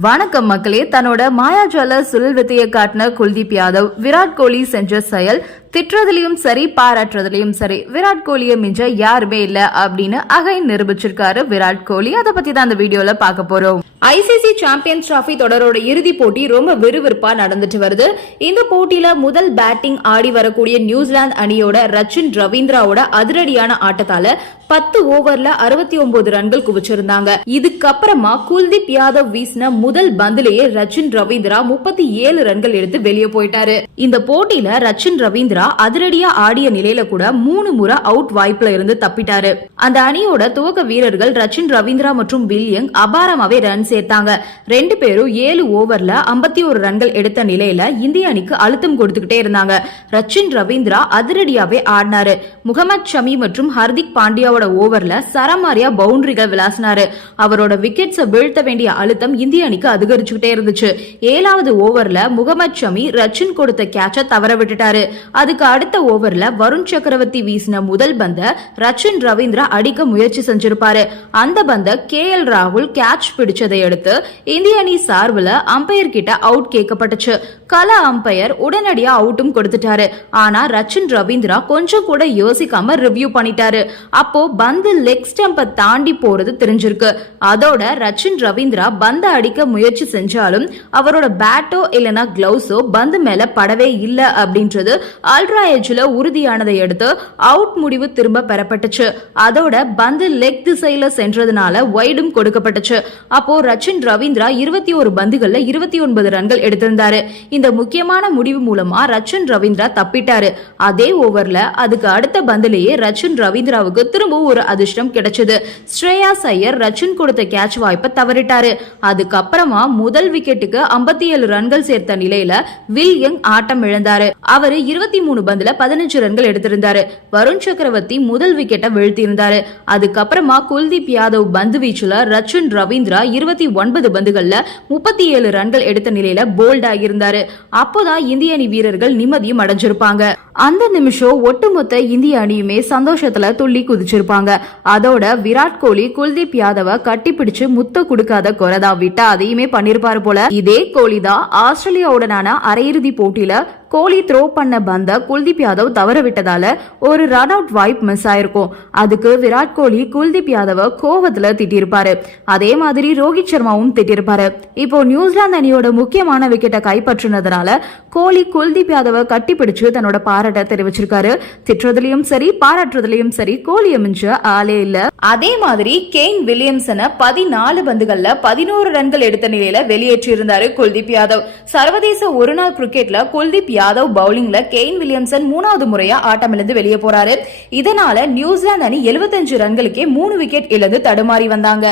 வணக்கம் மக்களே. தன்னோட மாயாஜால சுழல் வித்தையை காட்டின குல்தீப் யாதவ் விராட் கோலி செஞ்ச செயல் திட்டுறதுலயும் சரி பாராட்டுறதுலயும் சரி விராட் கோலியை மிஞ்ச யாருமே இல்ல அப்படின்னு அகை நிரூபிச்சிருக்காரு விராட் கோலி. அதை பத்தி தான் அந்த வீடியோல பார்க்க போறோம். ஐசிசி சாம்பியன்ஸ் டிராஃபி தொடரோட இறுதி போட்டி ரொம்ப விறுவிறுப்பா நடந்துட்டு வருது. இந்த போட்டியில முதல் பேட்டிங் ஆடி வரக்கூடிய நியூசிலாந்து அணியோட ரச்சின் ரவீந்திராவோட அதிரடியான ஆட்டத்தால பத்து ஓவர்ல அறுபத்தி ஒன்பது ரன்கள் குவிச்சிருந்தாங்க. இதுக்கப்புறமா குல்தீப் யாதவ் வீசின முதல் பந்திலேயே ரச்சின் ரவீந்திரா முப்பத்தி ஏழு ரன்கள் எடுத்து வெளியே போயிட்டாரு. இந்த போட்டியில ரச்சின் ரவீந்திரா அதிரடியா ஆடிய நிலையில கூட மூணு முறை அவுட் வாய்ப்புல இருந்து தப்பிட்டாரு. அந்த அணியோட துவக்க வீரர்கள் ரச்சின் ரவீந்திரா மற்றும் வில்லியங் அபாரமாவே ரன் சேர்த்தாங்க. ரெண்டு பேரும் ஏழு ஓவர்ல ஐம்பத்தி ஒரு ரன்கள் எடுத்த நிலையில இந்திய அணிக்கு அழுத்தம் கொடுத்துக்கிட்டே இருந்தாங்க. ரச்சின் ரவீந்திரா அதிரடியாவே ஆடினாரு. முகமது ஷமி மற்றும் ஹர்திக் பாண்டியாவோட ஓவர்ல சரமாரியா பவுண்டரிகள் விளாசினாரு. அவரோட விக்கெட்ஸை வீழ்த்த வேண்டிய அழுத்தம் இந்திய அணிக்கு அதிகரிச்சுக்கிட்டே இருந்துச்சு. ஏழாவது ஓவர்ல முகமது ஷமி ரச்சின் கொடுத்த கேட்ச தவற விட்டுட்டாரு. அதுக்கு அடுத்த ஓவர்ல வருண் சக்கரவர்த்தி வீசின முதல் பந்த ரச்சின் ரவீந்திரா அடிக்க முயற்சி செஞ்சிருப்பாரு. அந்த பந்த கே எல் ராகுல் கேட்ச் பிடிச்சதை அடுத்து இந்திய அணி சார்பில் அம்பையர் கிட்ட அவுட் கேட்கப்பட்டுச்சு. கல அம்பையர் உடனடியா அவுட்டும் கொடுத்துட்டாரு. ஆனா ரச்சின் ரவீந்திரா கொஞ்சம் கூட யோசிக்காம ரிவ்யூ பண்ணிட்டாரு. அப்போ பந்து லெக் ஸ்டம்பை தாண்டி போறது தெரிஞ்சிருக்கு. அதோட ரச்சின் ரவீந்திரா பந்த அடிக்க முயற்சி செஞ்சாலும் அவரோட பேட்டோ இல்லனா கிளவுஸோ பந்து மேல படவே இல்ல அப்படின்றது அல்ட்ரா எஜ்ல உறுதியானதை அடுத்து அவுட் முடிவு திரும்ப பெறப்பட்டுச்சு. அதோட பந்து லெக் திசையில சென்றதுனால வைடும் கொடுக்கப்பட்டுச்சு. அப்போ ரச்சின் ரவீந்திரா இருபத்தி ஒரு பந்துகள்ல இருபத்தி ஒன்பது ரன்கள் எடுத்திருந்தாரு. இந்த முக்கியமான முடிவு மூலமா ரச்சின் ரவீந்திரா தப்பிட்டாரு. அதே ஓவர்ல அதுக்கு அடுத்த பந்திலேயே ரச்சின் ரவீந்திராவுக்கு திரும்பவும் ஒரு அதிர்ஷ்டம் கிடைச்சது. ஸ்ரேயா ஐயர் ரச்சின் கொடுத்த கேட்ச் வாய்ப்பை தவறிட்டாரு. அதுக்கப்புறமா முதல் விக்கெட்டுக்கு ஐம்பத்தி ஏழு ரன்கள் சேர்த்த நிலையில வில்யங் ஆட்டம் இழந்தாரு. அவரு இருபத்தி மூணு பந்துல பதினஞ்சு ரன்கள் எடுத்திருந்தாரு. வருண் சக்கரவர்த்தி முதல் விக்கெட்டை வீழ்த்தியிருந்தாரு. அதுக்கப்புறமா குல்தீப் யாதவ் பந்து வீச்சுல ரச்சன் ரவீந்திரா இருபத்தி ஒன்பது பந்துகள்ல முப்பத்தி ஏழு ரன்கள் எடுத்த நிலையில போல்ட் ஆகியிருந்தாரு. அப்போதான் இந்திய அணி வீரர்கள் நிம்மதியும் அடைஞ்சிருப்பாங்க. அந்த நிமிஷம் ஒட்டுமொத்த இந்திய அணியுமே சந்தோஷத்துல துள்ளி குதிச்சிருப்பாங்க. அதோட விராட் கோலி குல்தீப் யாதவ கட்டிப்பிடிச்சு முத்த கொடுக்காத குறைதா விட்டா அதையுமே பண்ணிருப்பாரு போல. இதே கோலி தான் ஆஸ்திரேலியாவுடனான அரையிறுதி போட்டியில கோலி த்ரோ பண்ண பந்த குல்தீப் யாதவ் தவற விட்டதால ஒரு ரன் அவுட் வாய்ப் மிஸ் ஆயிருக்கும். அதுக்கு விராட் கோலி குல்தீப் யாதவ கோவத்துல திட்டிருப்பாரு. அதே மாதிரி ரோஹித் சர்மாவும் திட்டிருப்பாரு. இப்போ நியூசிலாந்து அணியோட முக்கியமான விக்கெட்டை கைப்பற்றினதுனால கோலி குல்தீப் யாதவ கட்டிப்பிடிச்சு தன்னோட பாராட்ட தெரிவிச்சிருக்காரு. திட்டுறதுலயும் சரி பாராட்டுறதுலயும் சரி கோலியை மிஞ்ச ஆளே இல்ல. அதே மாதிரி கெய்ன் வில்லியம்சனை பதினாலு பந்துகள்ல பதினோரு ரன்கள் எடுத்த நிலையில வெளியேற்றி இருந்தாரு குல்தீப் யாதவ். சர்வதேச ஒருநாள் கிரிக்கெட்ல குல்தீப் யாதவ் பவுலிங்ல கெய்ன் வில்லியம்சன் மூணாவது முறையா ஆட்டமிழந்து வெளியே போறாரு. இதனால நியூசிலாந்து அணி 75 ரன்களுக்கே மூணு விக்கெட் இழந்து தடுமாறி வந்தாங்க.